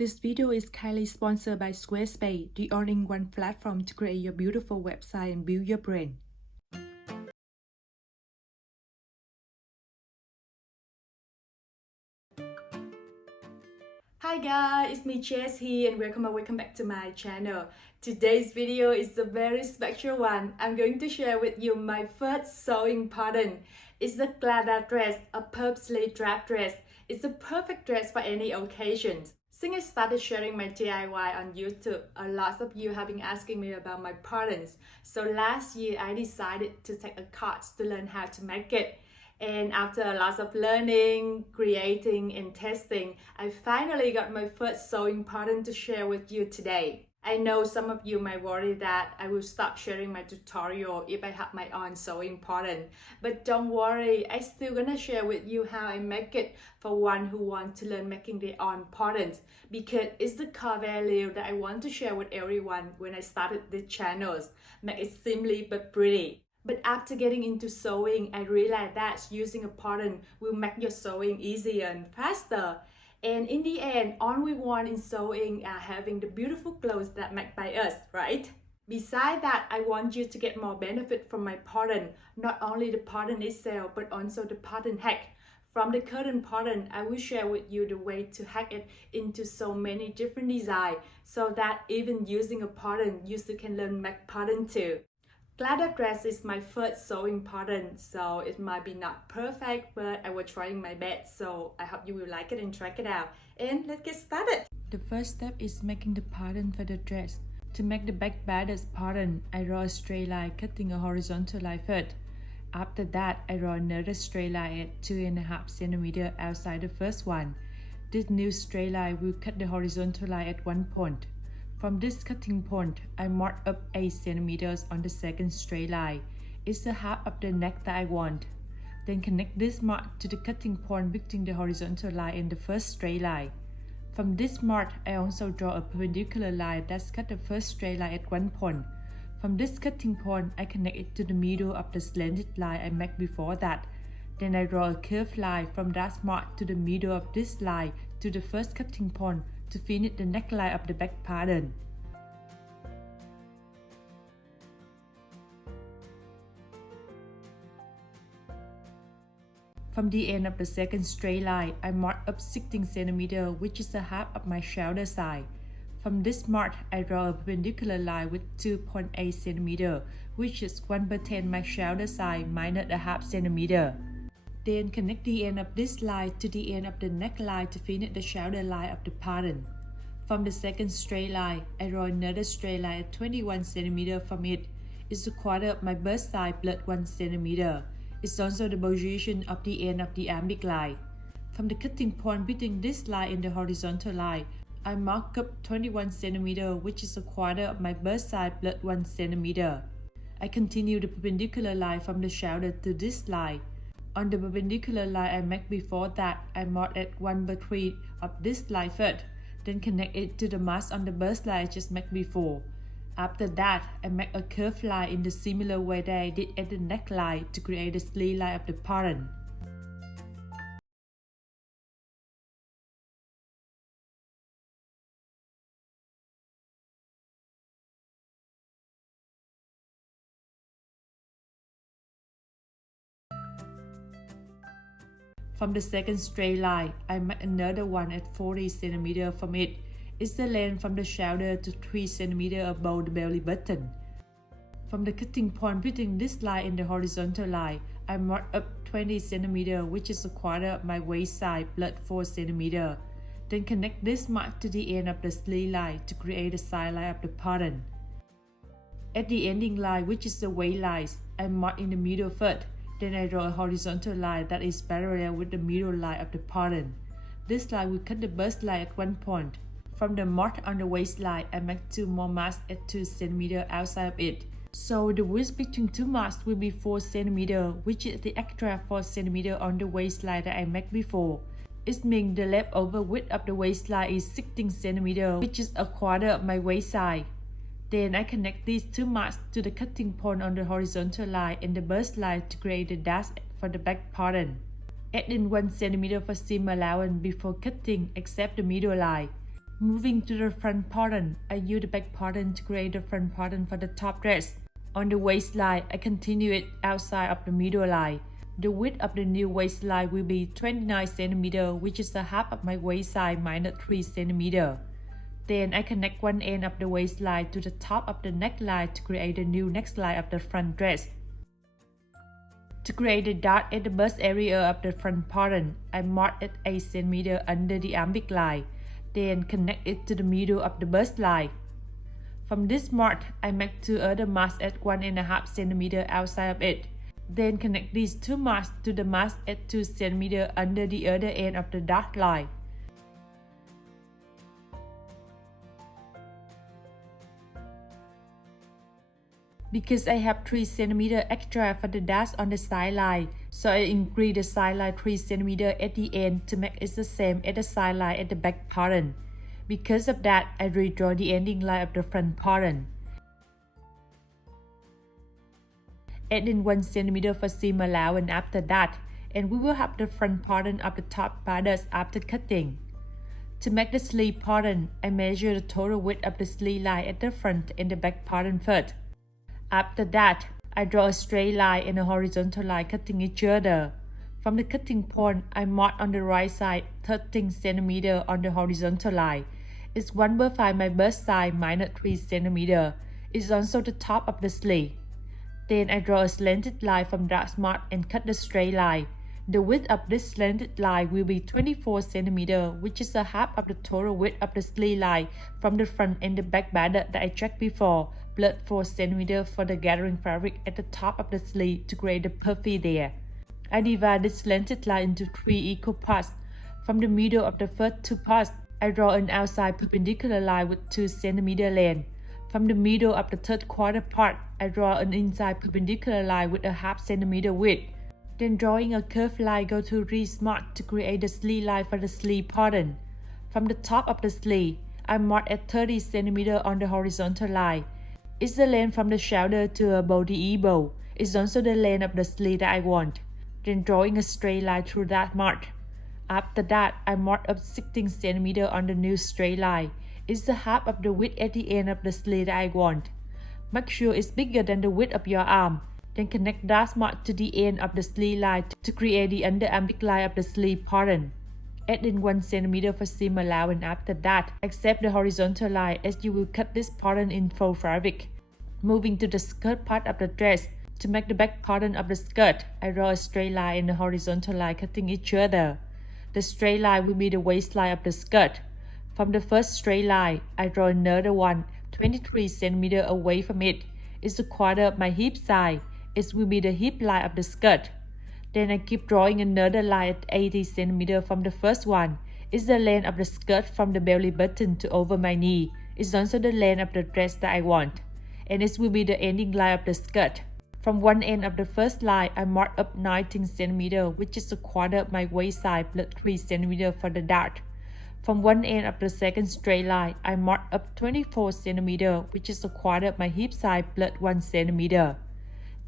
This video is kindly sponsored by Squarespace, the all-in-one platform to create your beautiful website and build your brand. Hi guys, it's me Jess here and welcome back to my channel. Today's video is a very special one. I'm going to share with you my first sewing pattern. It's the Clara dress, a purposely drap dress. It's a perfect dress for any occasion. Since I started sharing my DIY on YouTube, a lot of you have been asking me about my patterns. So last year I decided to take a course to learn how to make it. And after a lot of learning, creating, and testing, I finally got my first sewing pattern to share with you today. I know some of you might worry that I will stop sharing my tutorial if I have my own sewing pattern. But don't worry, I'm still gonna share with you how I make it for one who wants to learn making their own patterns, because it's the core value that I want to share with everyone when I started the channels. Make it simply but pretty. But after getting into sewing, I realized that using a pattern will make your sewing easier and faster. And in the end, all we want in sewing are having the beautiful clothes that made by us, right? Besides that, I want you to get more benefit from my pattern, not only the pattern itself, but also the pattern hack. From the current pattern, I will share with you the way to hack it into so many different designs, so that even using a pattern, you still can learn make pattern too. Clara dress is my first sewing pattern, so it might be not perfect, but I was trying my best, so I hope you will like it and check it out. And let's get started. The first step is making the pattern for the dress. To make the back bodice pattern, I draw a straight line cutting a horizontal line first. After that, I draw another straight line at 2.5 cm outside the first one. This new straight line will cut the horizontal line at one point. From this cutting point, I mark up 8 cm on the second straight line. It's the half of the neck that I want. Then connect this mark to the cutting point between the horizontal line and the first straight line. From this mark, I also draw a perpendicular line that's cut the first straight line at one point. From this cutting point, I connect it to the middle of the slanted line I made before that. Then I draw a curved line from that mark to the middle of this line to the first cutting point to finish the neckline of the back pattern. From the end of the second straight line, I mark up 16 cm, which is the half of my shoulder side. From this mark, I draw a perpendicular line with 2.8 cm, which is 1/10 my shoulder side minus a half centimeter. Then connect the end of this line to the end of the neckline to finish the shoulder line of the pattern. From the second straight line, I draw another straight line at 21 cm from it. It's a quarter of my bust side plus 1 cm. It's also the position of the end of the armpit line. From the cutting point between this line and the horizontal line, I mark up 21 cm, which is a quarter of my bust side plus 1 cm. I continue the perpendicular line from the shoulder to this line. On the perpendicular line I made before that, I mark at 1/3 of this line first, then connect it to the mask on the bust line I just made before. After that, I make a curved line in the similar way that I did at the neckline to create the sleeve line of the pattern. From the second straight line, I make another one at 40 cm from it. It's the length from the shoulder to 3 cm above the belly button. From the cutting point between this line and the horizontal line, I mark up 20 cm, which is a quarter of my waist side plus 4 cm. Then connect this mark to the end of the sleeve line to create the side line of the pattern. At the ending line, which is the waist line, I mark in the middle first. Then I draw a horizontal line that is parallel with the middle line of the pattern. This line will cut the bust line at one point. From the mark on the waistline, I make 2 more marks at 2 cm outside of it. So the width between 2 marks will be 4 cm, which is the extra 4 cm on the waistline that I made before. It means the leftover width of the waistline is 16 cm, which is a quarter of my waist size. Then I connect these 2 marks to the cutting point on the horizontal line and the bust line to create the dash for the back pattern. Add in 1 cm for seam allowance before cutting except the middle line. Moving to the front pattern, I use the back pattern to create the front pattern for the top dress. On the waistline, I continue it outside of the middle line. The width of the new waistline will be 29 cm, which is the half of my waist size minus 3 cm. Then I connect one end of the waistline to the top of the neckline to create the new neckline of the front dress. To create the dot at the bust area of the front pattern, I mark it 8 cm under the armpit line, then connect it to the middle of the bust line. From this mark, I make two other marks at 1.5 cm outside of it. Then connect these two marks to the marks at 2 cm under the other end of the dot line. Because I have 3 cm extra for the dash on the side line, so I increase the side line 3 cm at the end to make it the same as the side line at the back pattern. Because of that, I redraw the ending line of the front pattern. Add in 1 cm for seam allowance after that, and we will have the front pattern of the top bodice after cutting. To make the sleeve pattern, I measure the total width of the sleeve line at the front and the back pattern first. After that, I draw a straight line and a horizontal line cutting each other. From the cutting point, I mark on the right side 13 cm on the horizontal line. It's 1/5 my bust size minus 3 cm. It's also the top of the sleeve. Then I draw a slanted line from that mark and cut the straight line. The width of this slanted line will be 24 cm, which is a half of the total width of the sleeve line from the front and the back bodice that I checked before, plus 4 cm for the gathering fabric at the top of the sleeve to create the puffy there. I divide this slanted line into 3 equal parts. From the middle of the first 2 parts, I draw an outside perpendicular line with 2 cm length. From the middle of the third quarter part, I draw an inside perpendicular line with a half centimeter width. Then drawing a curved line, go to this mark to create the sleeve line for the sleeve pattern. From the top of the sleeve, I mark at 30 cm on the horizontal line. It's the length from the shoulder to above the elbow. It's also the length of the sleeve that I want. Then drawing a straight line through that mark. After that, I mark up 16 cm on the new straight line. It's the half of the width at the end of the sleeve that I want. Make sure it's bigger than the width of your arm. Then connect that mark to the end of the sleeve line to create the underarmpit line of the sleeve pattern. Add in 1 cm for seam allowance after that, except the horizontal line as you will cut this pattern in full fabric. Moving to the skirt part of the dress, to make the back pattern of the skirt, I draw a straight line and a horizontal line cutting each other. The straight line will be the waistline of the skirt. From the first straight line, I draw another one 23 cm away from it. It's a quarter of my hip size. It will be the hip line of the skirt. Then I keep drawing another line at 80 cm from the first one. It's the length of the skirt from the belly button to over my knee. It's also the length of the dress that I want. And it will be the ending line of the skirt. From one end of the first line, I mark up 19 cm, which is a quarter of my waist size plus 3 cm for the dart. From one end of the second straight line, I mark up 24 cm, which is a quarter of my hip size plus 1 cm.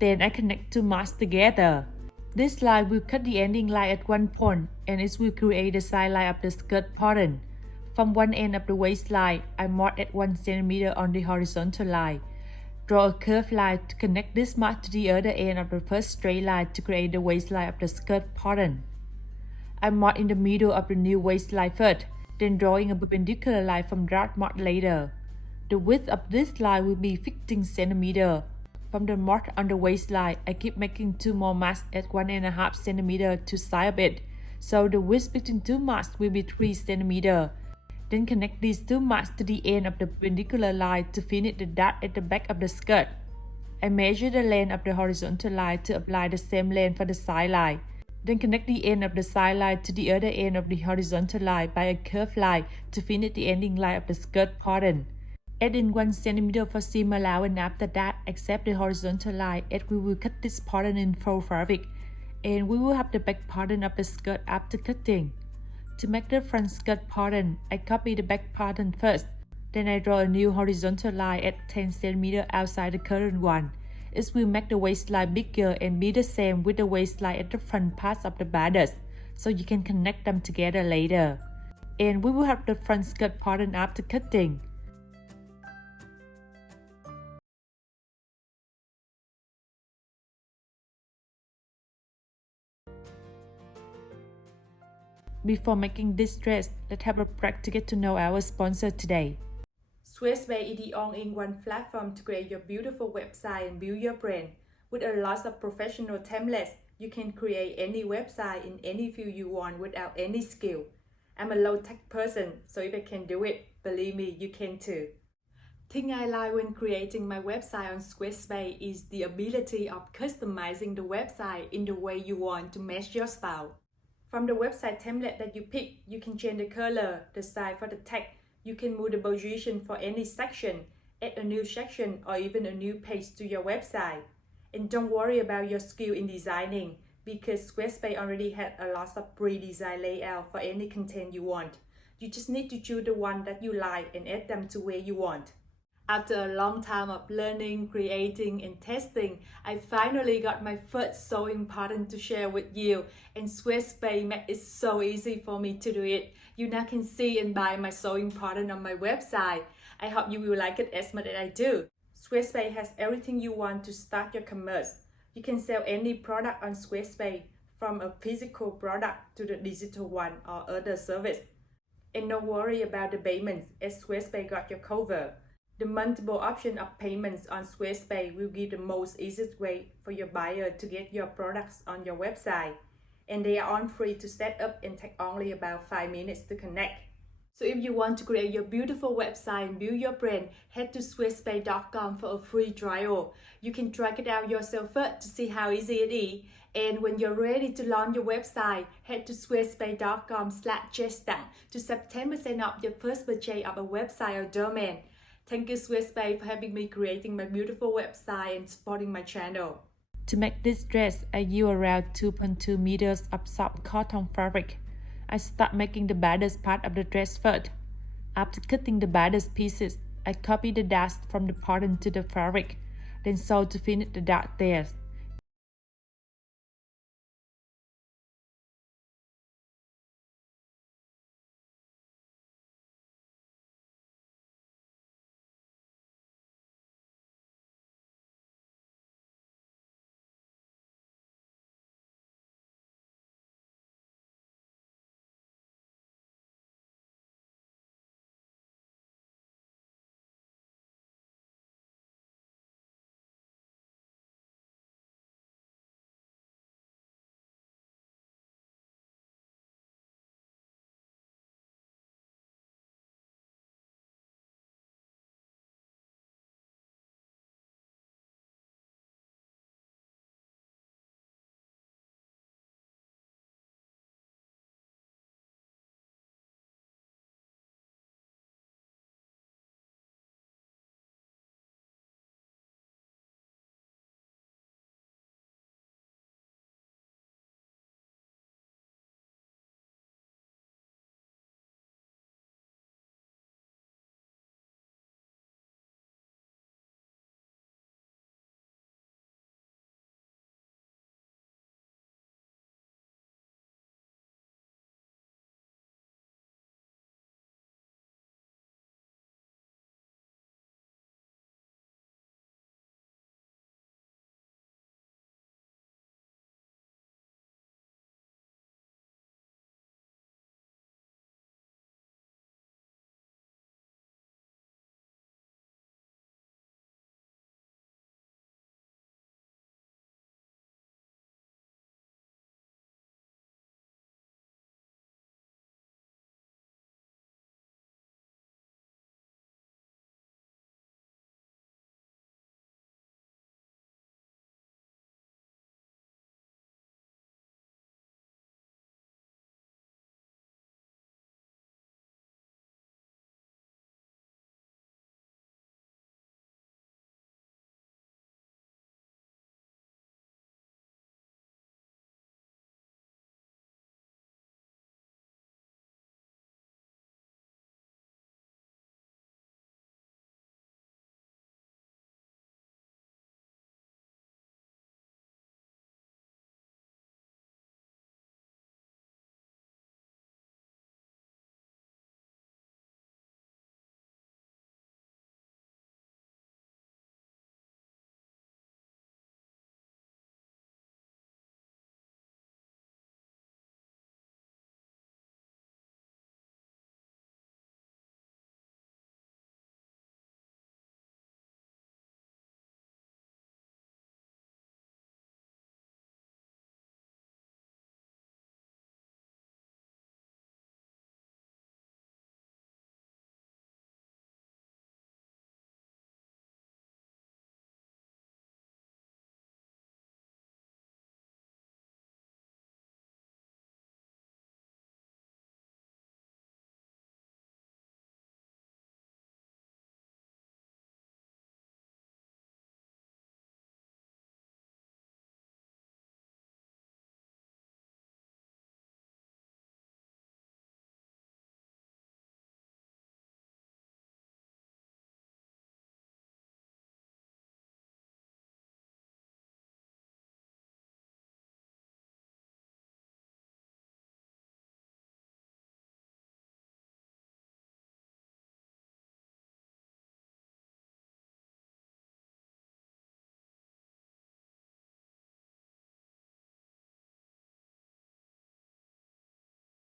Then I connect two marks together. This line will cut the ending line at one point, and it will create the side line of the skirt pattern. From one end of the waistline, I mark at 1 cm on the horizontal line. Draw a curved line to connect this mark to the other end of the first straight line to create the waistline of the skirt pattern. I mark in the middle of the new waistline first, then drawing a perpendicular line from that mark later. The width of this line will be 15 cm. From the mark on the waistline, I keep making 2 more marks at 1.5 cm to side of it, so the width between 2 marks will be 3 cm. Then connect these 2 marks to the end of the perpendicular line to finish the dot at the back of the skirt. I measure the length of the horizontal line to apply the same length for the side line. Then connect the end of the side line to the other end of the horizontal line by a curved line to finish the ending line of the skirt pattern. Add in 1 cm for seam allowance after that, except the horizontal line, as we will cut this pattern in full fabric, and we will have the back pattern of the skirt after cutting. To make the front skirt pattern, I copy the back pattern first. Then I draw a new horizontal line at 10 cm outside the current one. It will make the waistline bigger and be the same with the waistline at the front part of the bodice, so you can connect them together later. and we will have the front skirt pattern after cutting. Before making this dress, let's have a break to get to know our sponsor today. Squarespace is the all-in-one platform to create your beautiful website and build your brand. With a lot of professional templates, you can create any website in any field you want without any skill. I'm a low-tech person, so if I can do it, believe me, you can too. Thing I like when creating my website on Squarespace is the ability of customizing the website in the way you want to match your style. From the website template that you pick, you can change the color, the size for the text. You can move the position for any section, add a new section or even a new page to your website. And don't worry about your skill in designing because Squarespace already has a lot of pre-designed layout for any content you want. You just need to choose the one that you like and add them to where you want. After a long time of learning, creating, and testing, I finally got my first sewing pattern to share with you, and Squarespace made it so easy for me to do it. You now can see and buy my sewing pattern on my website. I hope you will like it as much as I do. Squarespace has everything you want to start your commerce. You can sell any product on Squarespace, from a physical product to the digital one or other service. And don't worry about the payments, as Squarespace got your cover. The multiple option of payments on Squarespace will give the most easiest way for your buyer to get your products on your website. And they are all free to set up and take only about 5 minutes to connect. So if you want to create your beautiful website and build your brand, head to squarespace.com for a free trial. You can try it out yourself first to see how easy it is. And when you're ready to launch your website, head to squarespace.com/Jess Dang to save 10% off your first purchase of a website or domain. Thank you Squarespace for helping me creating my beautiful website and supporting my channel. To make this dress, I use around 2.2 meters of soft cotton fabric. I start making the bodice part of the dress first. After cutting the bodice pieces, I copy the dust from the pattern to the fabric, then sew to finish the dot there.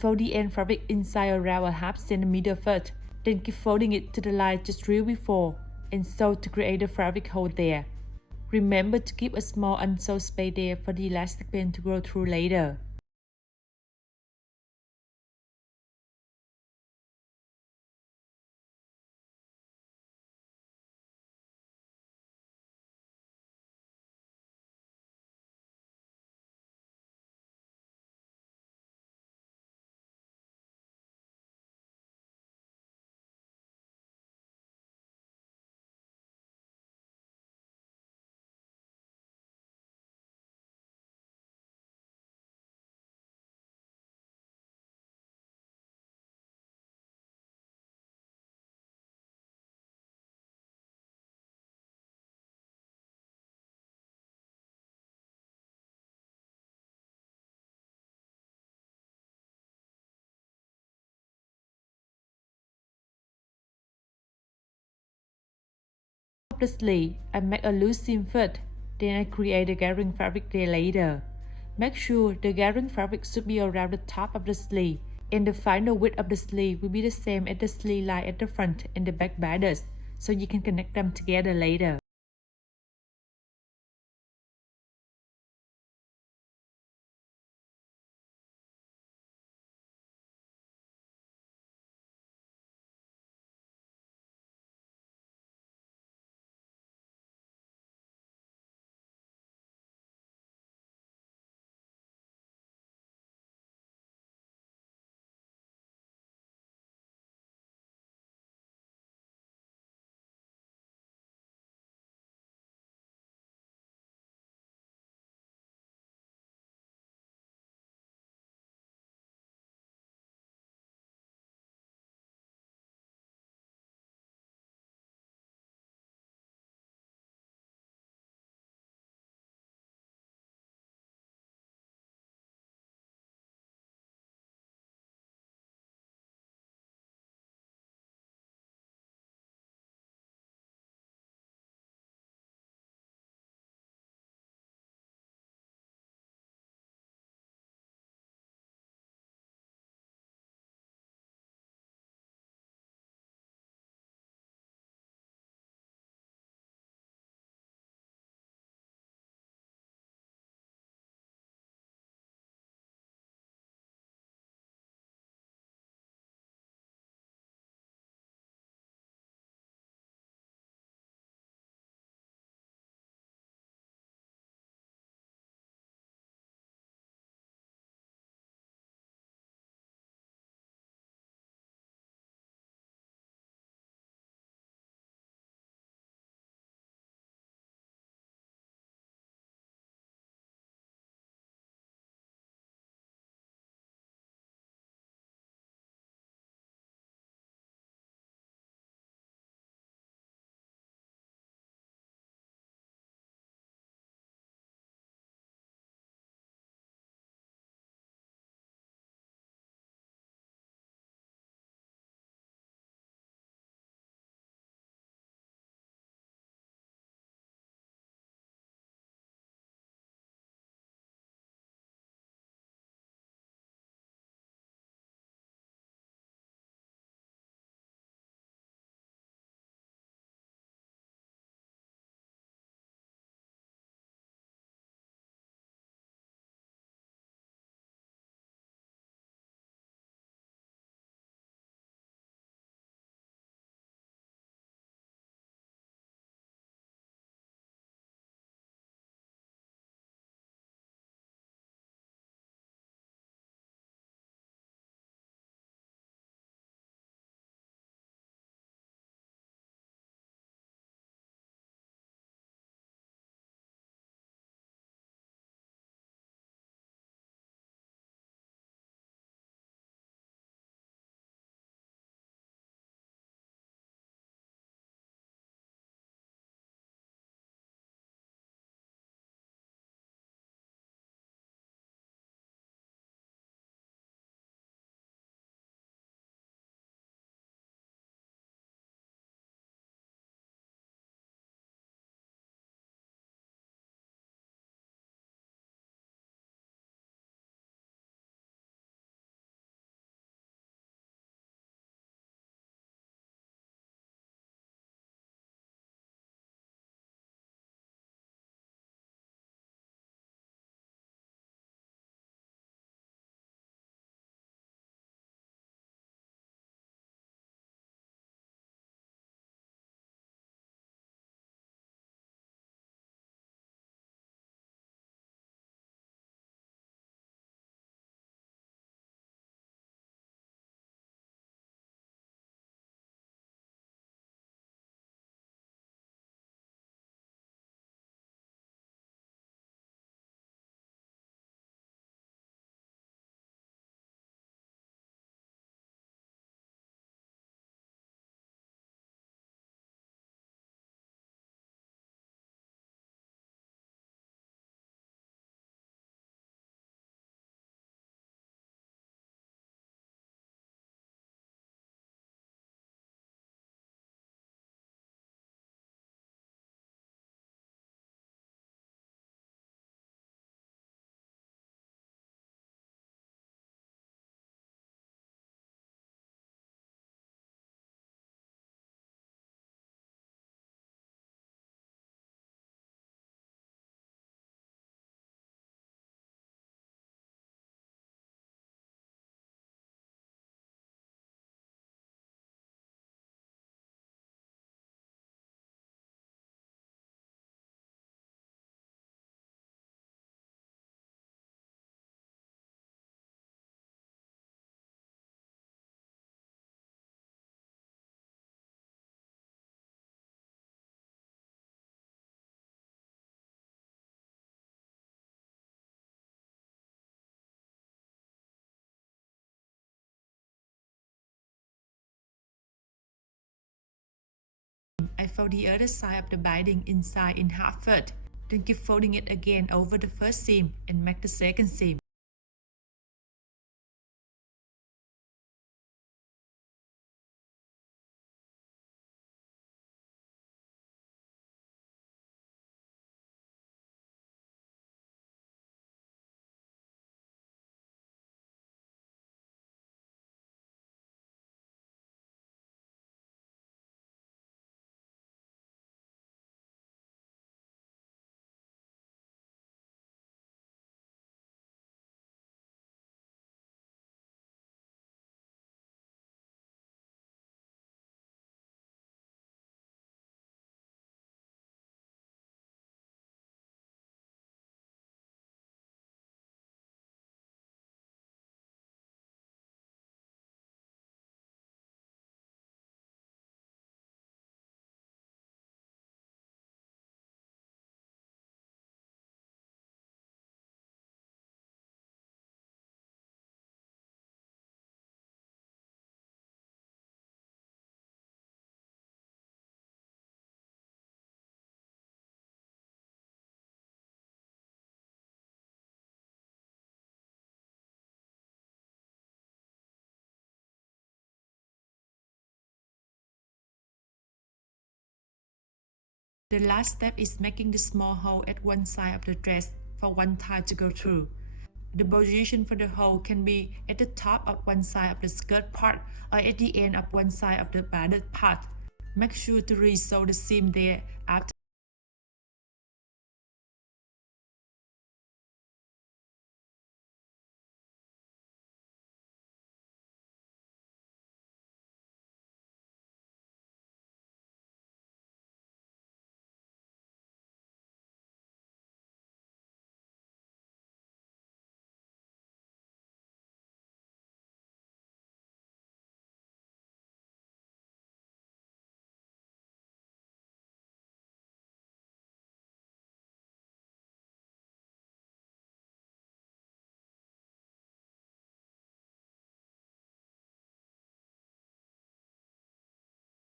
Fold the end fabric inside around a half centimeter first, then keep folding it to the line just drew before, and sew to create a fabric hole there. Remember to keep a small unsewed space there for the elastic band to grow through later. The sleeve, I make a loose seam first, then I create the gathering fabric there later. Make sure the gathering fabric should be around the top of the sleeve, and the final width of the sleeve will be the same as the sleeve line at the front and the back bodice, so you can connect them together later. fold the other side of the binding inside in half fold. Then keep folding it again over the first seam and make the second seam. The last step is making the small hole at one side of the dress for one tie to go through. The position for the hole can be at the top of one side of the skirt part or at the end of one side of the bodice part. Make sure to re-sew the seam there after.